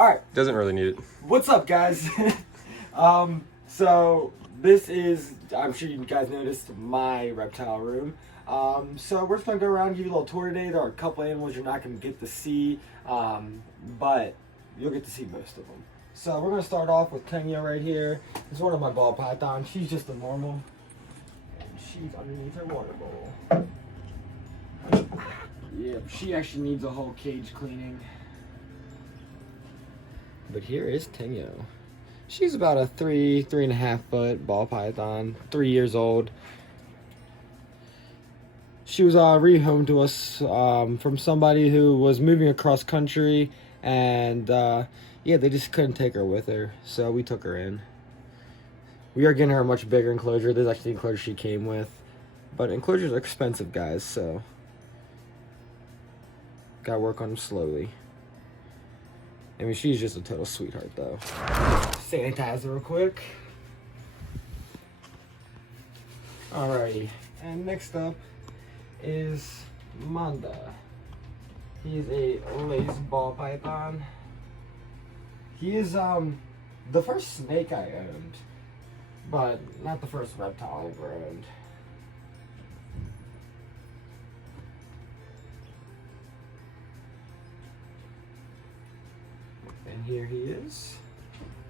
Alright. Doesn't really need it. What's up, guys? So this is, I'm sure you guys noticed, my reptile room. So we're just gonna go around and give you a little tour today. There are a couple animals you're not gonna get to see, but you'll get to see most of them. So we're gonna start off with Kenya right here. This is one of my ball pythons. She's just a normal, and she's underneath her water bowl. Yep, she actually needs a whole cage cleaning. But here is Tingo. She's about a 3.5 foot ball python, 3 years old. She was rehomed to us from somebody who was moving across country, and yeah, they just couldn't take her with her, so we took her in. We are getting her a much bigger enclosure. There's actually the enclosure she came with, but enclosures are expensive, guys, so gotta work on them slowly. I mean, she's just a total sweetheart, though. Sanitize her real quick. Alrighty, and next up is Manda. He's a lace ball python. He is the first snake I owned, but not the first reptile I ever owned. And here he is.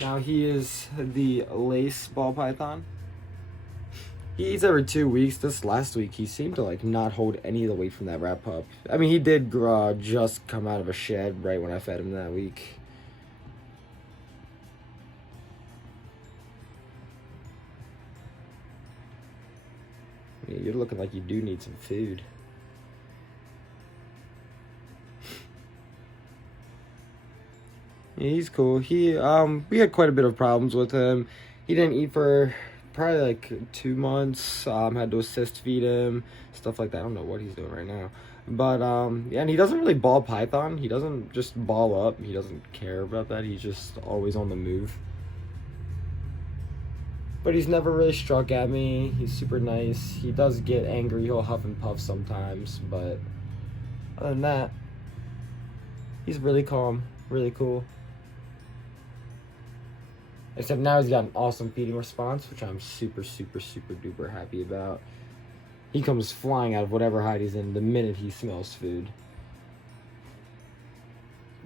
Now he is the lace ball python. He eats every 2 weeks. This last week, he seemed to like not hold any of the weight from that rat pup. I mean, he did just come out of a shed right when I fed him that week. Yeah, you're looking like you do need some food. Yeah, he's cool. We had quite a bit of problems with him. He didn't eat for probably like 2 months. Had to assist feed him, stuff like that. I don't know what he's doing right now. But yeah, and he doesn't really ball python. He doesn't just ball up. He doesn't care about that. He's just always on the move. But he's never really struck at me. He's super nice. He does get angry. He'll huff and puff sometimes, but other than that, he's really calm, really cool. Except now he's got an awesome feeding response, which I'm super, super, super duper happy about. He comes flying out of whatever hide he's in the minute he smells food.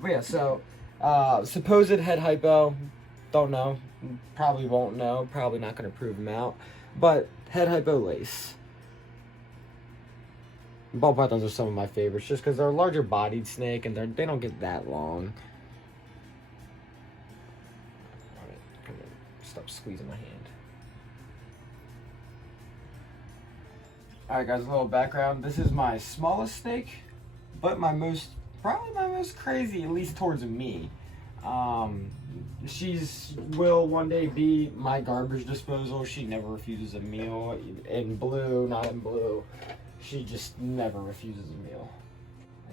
But yeah, so, supposed head hypo, don't know. Probably won't know. Probably not going to prove him out. But head hypo lace. Ball pythons are some of my favorites just because they're a larger bodied snake and they don't get that long. Stop squeezing my hand. Alright guys, a little background. This is my smallest snake, but probably my most crazy, at least towards me. She's will one day be my garbage disposal. She never refuses a meal. In blue, not in blue. She just never refuses a meal.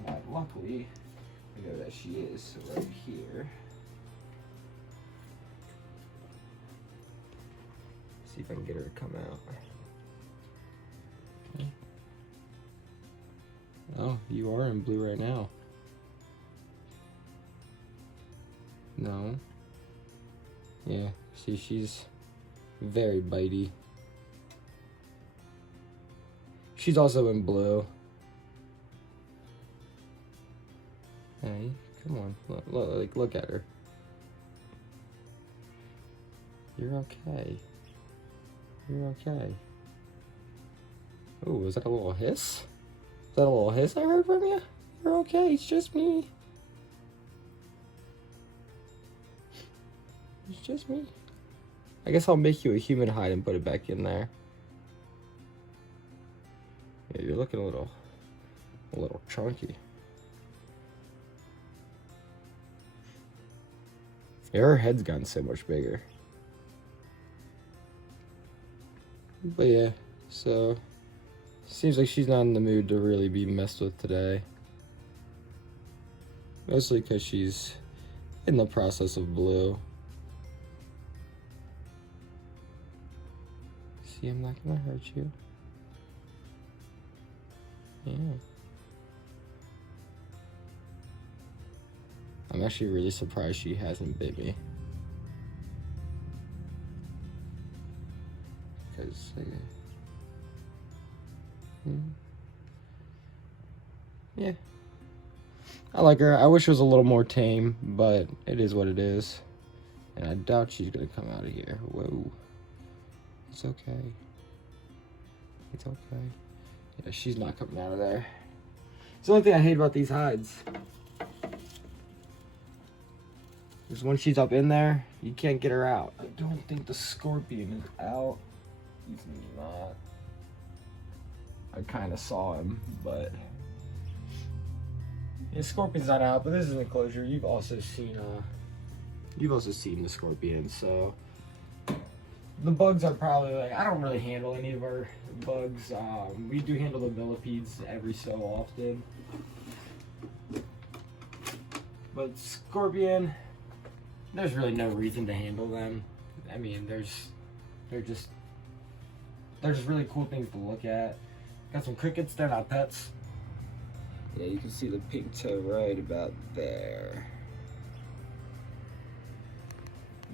And luckily, I know that she is right here. See if I can get her to come out. Okay. Oh, you are in blue right now. No. Yeah, see, she's very bitey. She's also in blue. Hey, come on, look at her. You're okay. You're okay. Oh, was that a little hiss? Is that a little hiss I heard from you? You're okay, it's just me. It's just me. I guess I'll make you a human hide and put it back in there. Yeah, you're looking a little chunky. Yeah, her head's gotten so much bigger. But yeah, so seems like she's not in the mood to really be messed with today. Mostly because she's in the process of blue. See, I'm not gonna hurt you. Yeah. I'm actually really surprised she hasn't bit me. Because, yeah. I like her. I wish it was a little more tame, but it is what it is. And I doubt she's gonna come out of here. Whoa. It's okay. It's okay. Yeah, she's not coming out of there. It's the only thing I hate about these hides. Is when she's up in there, you can't get her out. I don't think the scorpion is out. He's not. I kind of saw him, but yeah, scorpion's not out. But this is an enclosure. You've also seen the scorpion. So the bugs are probably like, I don't really handle any of our bugs. We do handle the millipedes every so often, but scorpion, there's really no reason to handle them. I mean, they're just really cool things to look at. Got some crickets, they're not pets. Yeah, you can see the pink toe right about there.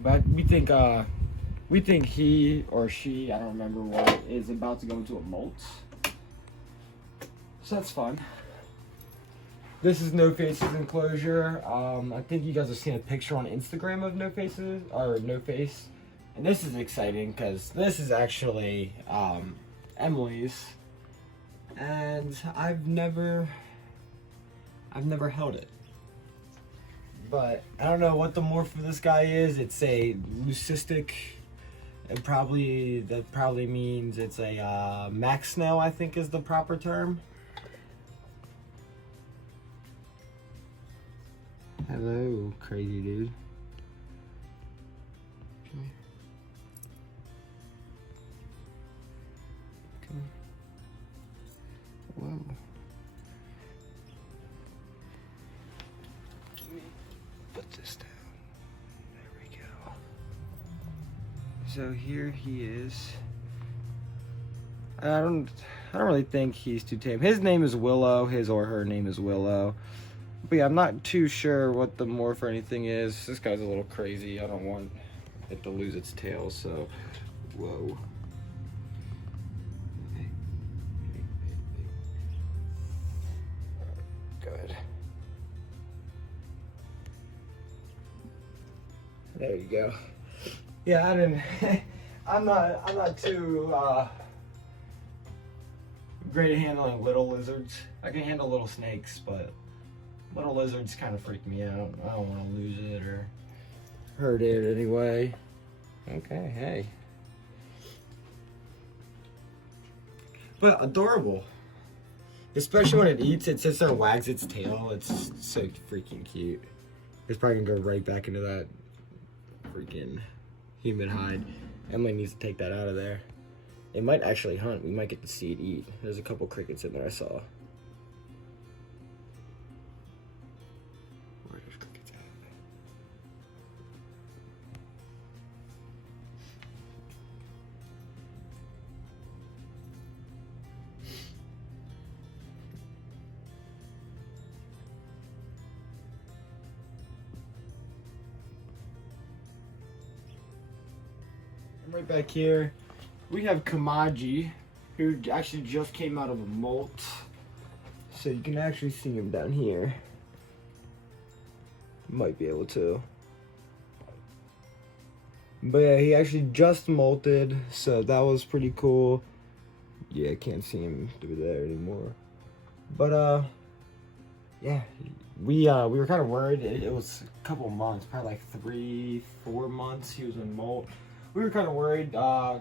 But we think he or she, I don't remember what, is about to go into a molt. So that's fun. This is No Face's enclosure. I think you guys have seen a picture on Instagram of No Face's, or No Face. And this is exciting because this is actually Emily's. And I've never held it. But I don't know what the morph for this guy is. It's a leucistic. That probably means it's a max snail, I think is the proper term. Hello, crazy dude. Come here. Come here. Whoa. Let me put this down. There we go. So here he is. I don't really think he's too tame. His name is Willow. His or her name is Willow. But yeah, I'm not too sure what the morph or anything is. This guy's a little crazy. I don't want it to lose its tail, so whoa. Good. There you go. Yeah, I'm not too great at handling little lizards. I can handle little snakes, but little lizards kind of freak me out. I don't want to lose it or hurt it anyway. Okay, hey. But adorable. Especially when it eats, it sits there and wags its tail. It's so freaking cute. It's probably gonna go right back into that freaking human hide. Emily needs to take that out of there. It might actually hunt. We might get to see it eat. There's a couple crickets in there I saw. Right back here, we have Kamaji, who actually just came out of a molt. So you can actually see him down here. Might be able to. But yeah, he actually just molted, so that was pretty cool. Yeah, I can't see him through there anymore. But yeah, we were kind of worried. It was a couple months, probably like 3-4 months he was in molt. We were kind of worried.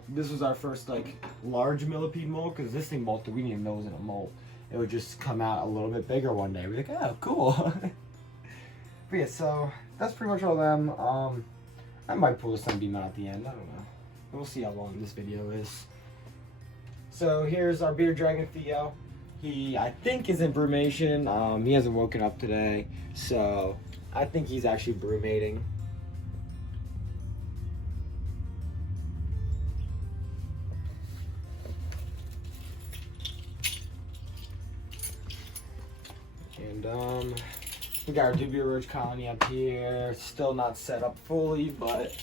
This was our first like large millipede molt, because this thing molted. We didn't even know it was in a molt. It would just come out a little bit bigger one day. We're like, oh, cool. But yeah, so that's pretty much all of them. I might pull the sunbeam out at the end. I don't know. We'll see how long this video is. So here's our bearded dragon Theo. He, I think, is in brumation. He hasn't woken up today, so I think he's actually brumating. And We got our dubia roach colony up here. Still not set up fully, but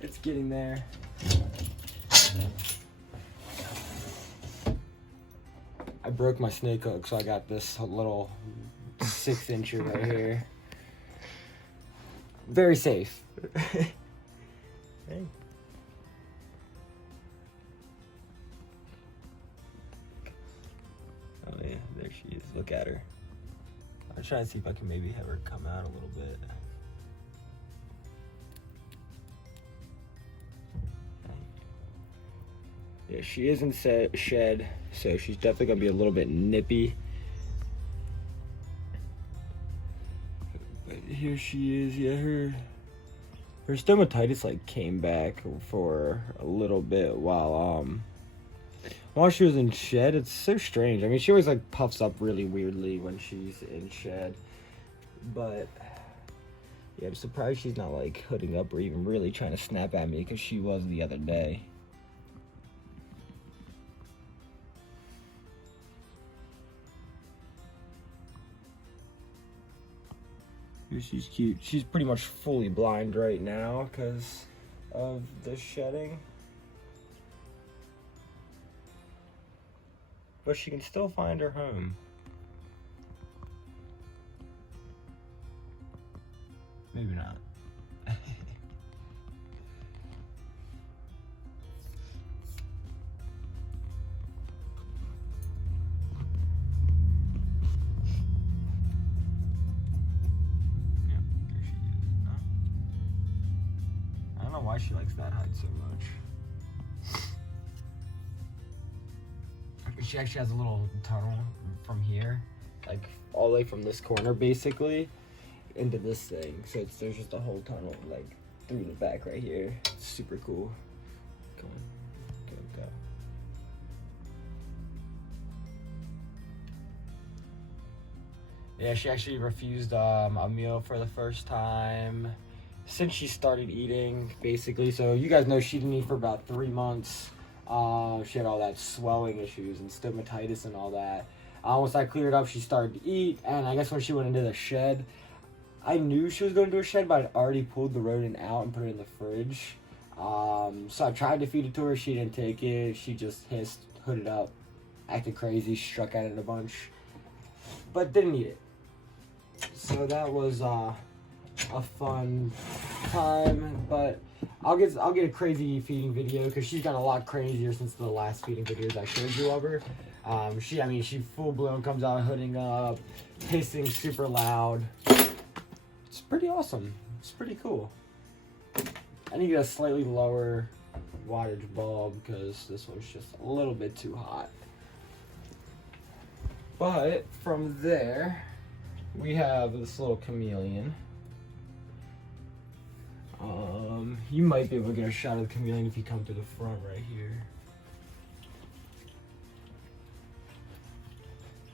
it's getting there. I broke my snake hook, so I got this little 6-incher right here. Very safe. Hey. Oh yeah, there she is. Look at her. I'll try and see if I can maybe have her come out a little bit. Yeah, she is in shed, so she's definitely gonna be a little bit nippy. But here she is. Yeah, her stomatitis like came back for a little bit while she was in shed. It's so strange. I mean, she always like puffs up really weirdly when she's in shed, but yeah, I'm surprised she's not like hooding up or even really trying to snap at me, because she was the other day. She's cute. She's pretty much fully blind right now because of the shedding. But she can still find her home. Maybe not. Why she likes that height so much. She actually has a little tunnel from here, like all the way from this corner basically into this thing. So there's just a whole tunnel like through the back right here. It's super cool. Come on, go. Yeah, she actually refused a meal for the first time since she started eating, basically. So you guys know she didn't eat for about 3 months. She had all that swelling issues and stomatitis and all that. Once I cleared up, she started to eat, and I guess when she went into the shed, I knew she was going to a shed, but I'd already pulled the rodent out and put it in the fridge. So I tried to feed it to her. She didn't take it. She just hissed, hooded up, acted crazy, struck at it a bunch, but didn't eat it. So that was a fun time, but I'll get a crazy feeding video because she's gotten a lot crazier since the last feeding videos I showed you of her. She full blown comes out hooding up, hissing super loud. It's pretty awesome. It's pretty cool. I need to get a slightly lower wattage bulb because this one's just a little bit too hot. But from there, we have this little chameleon. You might be able to get a shot of the chameleon if you come to the front right here.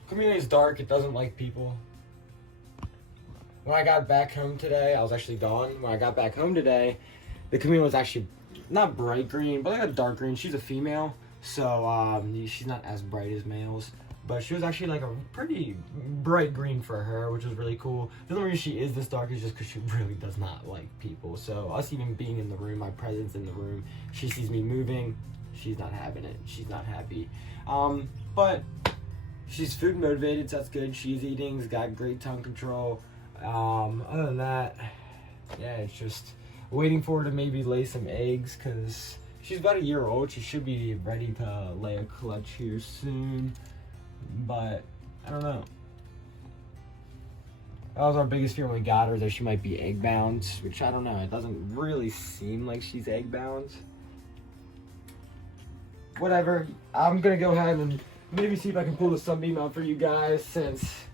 Chameleon's dark, it doesn't like people. When I got back home today, I was actually gone. When I got back home today, the chameleon was actually not bright green, but like a dark green. She's a female, so she's not as bright as males. But she was actually like a pretty bright green for her, which was really cool. The only reason she is this dark is just because she really does not like people. So us even being in the room, my presence in the room, she sees me moving, she's not having it. She's not happy. But she's food motivated, so that's good. She's eating, has got great tongue control. Other than that, yeah, it's just waiting for her to maybe lay some eggs because she's about 1 year old. She should be ready to lay a clutch here soon. But I don't know. That was our biggest fear when we got her, that she might be egg bound, which I don't know. It doesn't really seem like she's egg bound. Whatever. I'm gonna go ahead and maybe see if I can pull the sunbeam out for you guys, since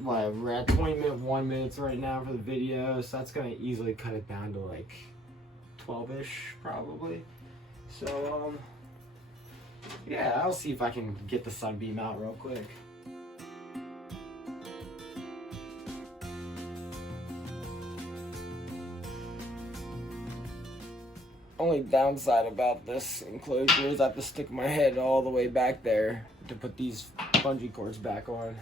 we're at 1 minutes right now for the video, so that's gonna easily cut it down to like 12-ish probably. So yeah, I'll see if I can get the sunbeam out real quick. Only downside about this enclosure is I have to stick my head all the way back there to put these bungee cords back on.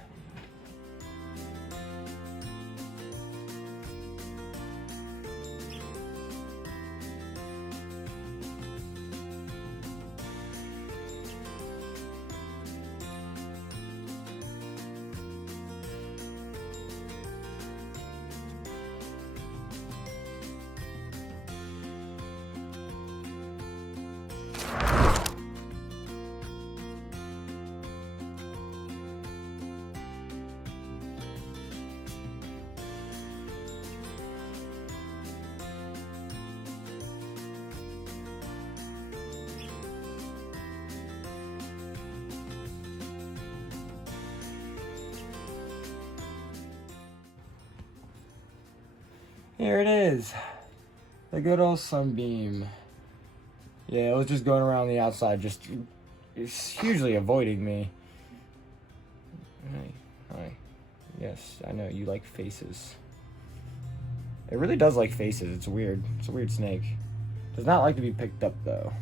Here it is. The good old sunbeam. Yeah, it was just going around the outside, it's hugely avoiding me. Hi. Yes, I know, you like faces. It really does like faces, it's weird. It's a weird snake. Does not like to be picked up, though.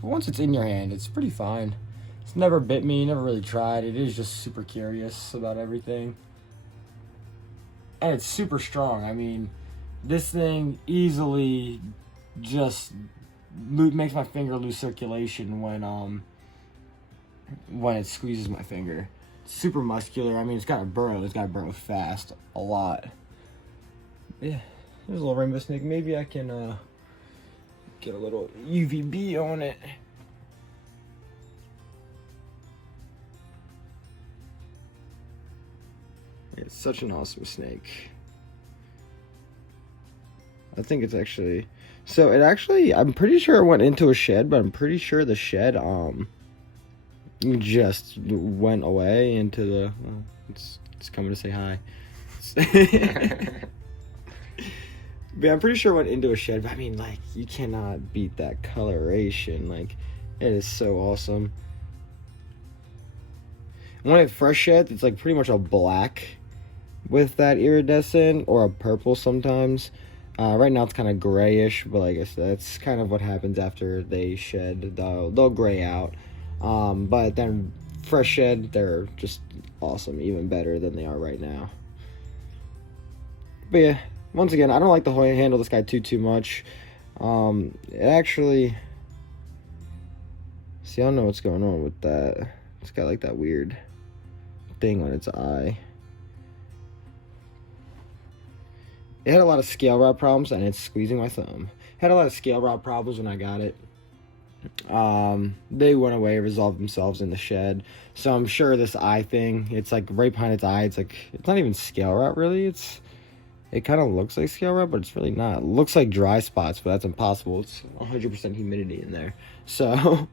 But once it's in your hand, it's pretty fine. It's never bit me, never really tried. It is just super curious about everything. And it's super strong. I mean, this thing easily just makes my finger lose circulation when it squeezes my finger. It's super muscular. I mean, it's got to burrow. It's got to burrow fast, a lot. Yeah, there's a little rainbow snake. Maybe I can get a little UVB on it. It's such an awesome snake. I think it's actually... So, I'm pretty sure it went into a shed, but I'm pretty sure the shed, just went away into the... Well, it's coming to say hi. But I'm pretty sure it went into a shed, but I mean, like, you cannot beat that coloration. Like, it is so awesome. When it fresh sheds, it's like pretty much a black with that iridescent, or a purple sometimes. Right now it's kind of grayish, but like I said, that's kind of what happens after they shed. They'll gray out. But then fresh shed, they're just awesome, even better than they are right now. But yeah, once again, I don't like to handle this guy too much. It actually... See, I don't know what's going on with that. It's got like that weird thing on its eye. It had a lot of scale rod problems, and it's squeezing my thumb. Had a lot of scale rod problems when I got it. They went away, resolved themselves in the shed. So I'm sure this eye thing, it's like right behind its eye. It's like, it's not even scale rod really. It kind of looks like scale rod, but it's really not. It looks like dry spots, but that's impossible. It's 100% humidity in there. So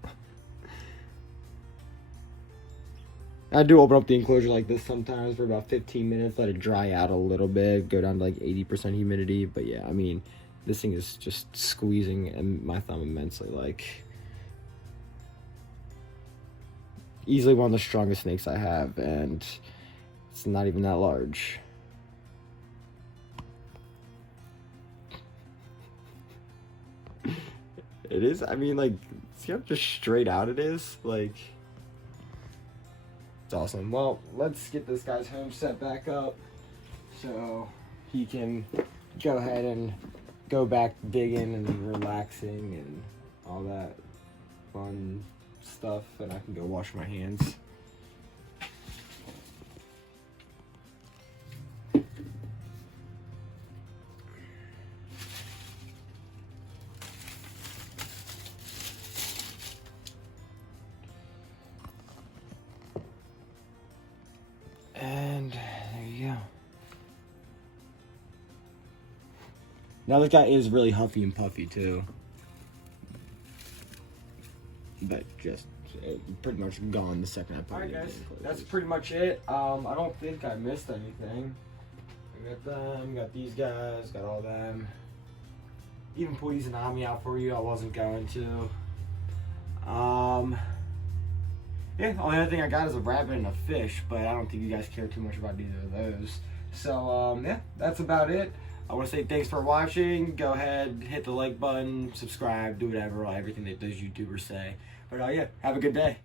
I do open up the enclosure like this sometimes for about 15 minutes, let it dry out a little bit, go down to like 80% humidity. But yeah, I mean, this thing is just squeezing my thumb immensely. Like, easily one of the strongest snakes I have, and it's not even that large. It is, I mean, like, see how just straight out it is? Like... It's awesome. Well, let's get this guy's home set back up so he can go ahead and go back digging and relaxing and all that fun stuff, and I can go wash my hands. And there you go. Now this guy is really huffy and puffy too. But just pretty much gone the second I put it in. Alright guys, that's pretty much it. I don't think I missed anything. I got them, got these guys, got all them. Even pulled these Anami out for you. I wasn't going to. Yeah, the only other thing I got is a rabbit and a fish, but I don't think you guys care too much about either of those. So, yeah, that's about it. I want to say thanks for watching. Go ahead, hit the like button, subscribe, do whatever, everything that those YouTubers say. But, yeah, have a good day.